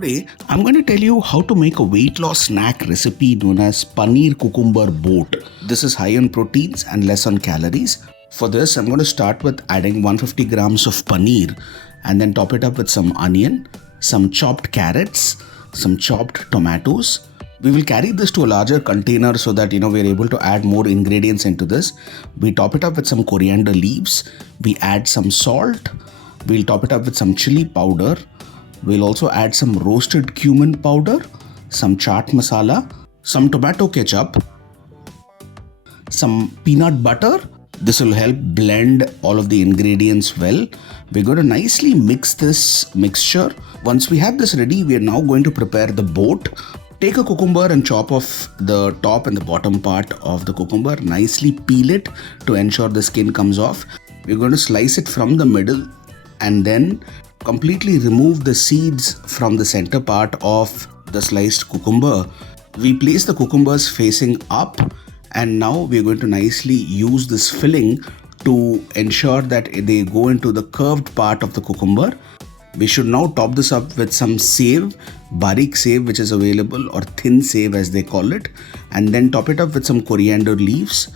Today, I'm going to tell you how to make a weight loss snack recipe known as Paneer Cucumber Boat. This is high on proteins and less on calories. For this, I'm going to start with adding 150 grams of paneer and then top it up with some onion, some chopped carrots, some chopped tomatoes. We will carry this to a larger container so that we're able to add more ingredients into this. We top it up with some coriander leaves. We add some salt. We'll top it up with some chili powder. We'll also add some roasted cumin powder, some chaat masala, some tomato ketchup, some peanut butter. This will help blend all of the ingredients well. We're going to nicely mix this mixture. Once we have this ready, we are now going to prepare the boat. Take a cucumber and chop off the top and the bottom part of the cucumber. Nicely peel it to ensure the skin comes off. We're going to slice it from the middle and then completely remove the seeds from the center part of the sliced cucumber. We place the cucumbers facing up, and now we're going to nicely use this filling to ensure that they go into the curved part of the cucumber. We should now top this up with some save, barik save, which is available, or thin save as they call it, and then top it up with some coriander leaves.